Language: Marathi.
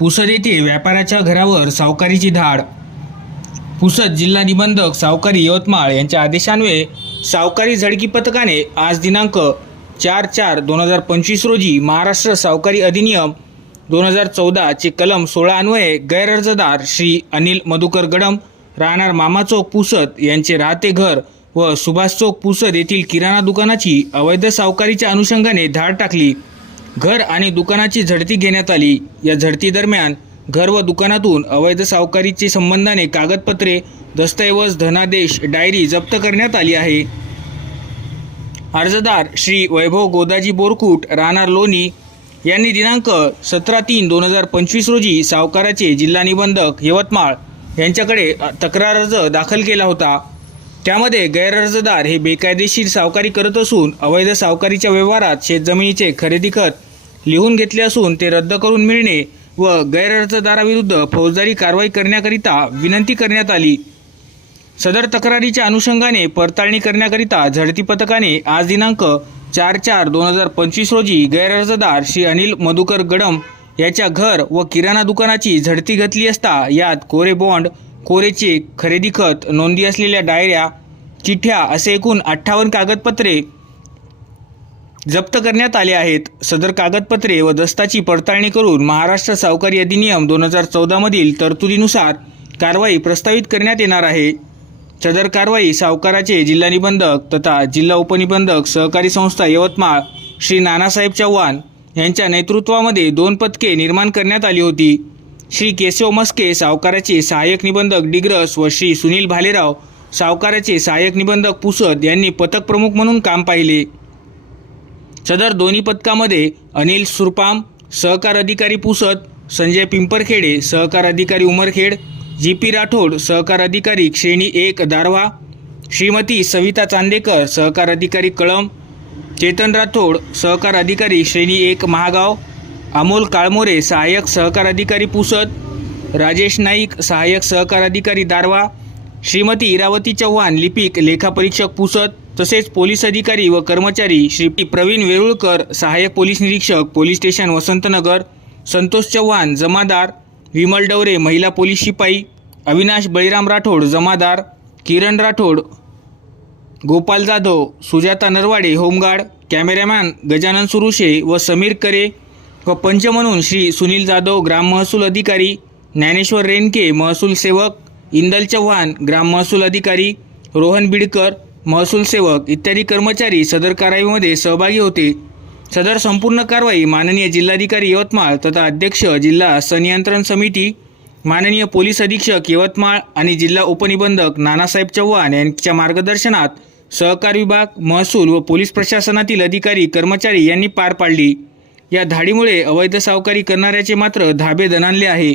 पुसद येथे व्यापाऱ्याच्या घरावर सावकारीची धाड. पुसद जिल्हा निबंधक सावकारी यवतमाळ यांच्या आदेशान्वये सावकारी झडकी पथकाने आज दिनांक चार चार दोन हजार पंचवीस रोजी महाराष्ट्र सावकारी अधिनियम दोन हजार चौदाचे कलम सोळा अन्वये गैरअर्जदार श्री अनिल मधुकर गडम राहणार मामा चौक पुसद यांचे राहते घर व सुभाष चौक पुसद येथील किराणा दुकानाची अवैध सावकारीच्या अनुषंगाने धाड टाकली. घर आणि दुकानाची झडती घेण्यात आली. या झडती दरम्यान घर व दुकानातून अवैध सावकारीचे संबंधाने कागदपत्रे दस्तऐवज धनादेश डायरी जप्त करण्यात आली आहे. अर्जदार श्री वैभव गोदाजी बोरकूट राहणार लोणी यांनी दिनांक सतरा तीन दोन हजार पंचवीस रोजी सावकाराचे जिल्हा निबंधक यवतमाळ यांच्याकडे तक्रार अर्ज दाखल केला होता. त्यामध्ये गैरअर्जदार हे बेकायदेशीर सावकारी करत असून अवैध सावकारीच्या व्यवहारात शेतजमिनीचे खरेदी खत लिहून घेतले असून ते रद्द करून मिळणे व गैरअर्जदाराविरुद्ध फौजदारी कारवाई करण्याकरिता विनंती करण्यात आली. सदर तक्रारीच्या अनुषंगाने पडताळणी करण्याकरिता झडती पथकाने आज दिनांक चार चार दोन हजार पंचवीस रोजी गैरअर्जदार श्री अनिल मधुकर गडम याच्या घर व किराणा दुकानाची झडती घेतली असता यात कोरे बॉन्ड कोरे चेक खरेदी खत नोंदी असलेल्या डायऱ्या चिठ्ठ्या असे एकूण अठ्ठावन्न कागदपत्रे जप्त करण्यात आले आहेत. सदर कागदपत्रे व दस्ताची पडताळणी करून महाराष्ट्र सावकारी अधिनियम दोन हजार चौदामधील तरतुदीनुसार कारवाई प्रस्तावित करण्यात येणार आहे. सदर कारवाई सावकाराचे जिल्हा निबंधक तथा जिल्हा उपनिबंधक सहकारी संस्था यवतमाळ श्री नानासाहेब चव्हाण यांच्या नेतृत्वामध्ये दोन पथके निर्माण करण्यात आली होती. श्री केशव मस्के सावकाराचे सहाय्यक निबंधक डिग्रस व श्री सुनील भालेराव सावकाराचे सहाय्यक निबंधक पुसद यांनी पथक प्रमुख म्हणून काम पाहिले. सदर दोन्ही पथकामध्ये अनिल सुरपाम सहकार अधिकारी पुसद संजय पिंपरखेडे सहकार अधिकारी उमरखेड जी पी राठोड सहकार अधिकारी श्रेणी एक दारवा श्रीमती सविता चांदेकर सहकार अधिकारी कळम चेतन राठोड सहकार अधिकारी श्रेणी एक महागाव अमोल काळमोरे सहाय्यक सहकार अधिकारी पुसद राजेश नाईक सहाय्यक सहकार अधिकारी दारवा श्रीमती इरावती चव्हाण लिपिक लेखापरीक्षक पुसद तसेच पोलीस अधिकारी व कर्मचारी श्री प्रवीण वेरुळकर सहाय्यक पोलीस निरीक्षक पोलीस स्टेशन वसंतनगर संतोष चव्हाण जमादार विमल डवरे महिला पोलीस शिपाई अविनाश बळीराम राठोड जमादार Kiran Rathod Gopal Jadhav Sujata Narwade home guard cameraman Gajanan Surushe व समीर करे व पंच म्हणून श्री सुनील जाधव ग्राम महसूल अधिकारी ज्ञानेश्वर रेणके महसूल सेवक इंदल चव्हाण ग्राम महसूल अधिकारी रोहन बिडकर महसूल सेवक इत्यादी कर्मचारी सदर कारवाईमध्ये सहभागी होते. सदर संपूर्ण कारवाई माननीय जिल्हाधिकारी यवतमाळ तथा अध्यक्ष जिल्हा संनियंत्रण समिती माननीय पोलीस अधीक्षक यवतमाळ आणि जिल्हा उपनिबंधक नानासाहेब चव्हाण यांच्या मार्गदर्शनात सहकार विभाग महसूल व पोलीस प्रशासनातील अधिकारी कर्मचारी यांनी पार पाडली. या धाडीमुळे अवैध सावकारी करणाऱ्याचे मात्र धाबे दणाणले आहे.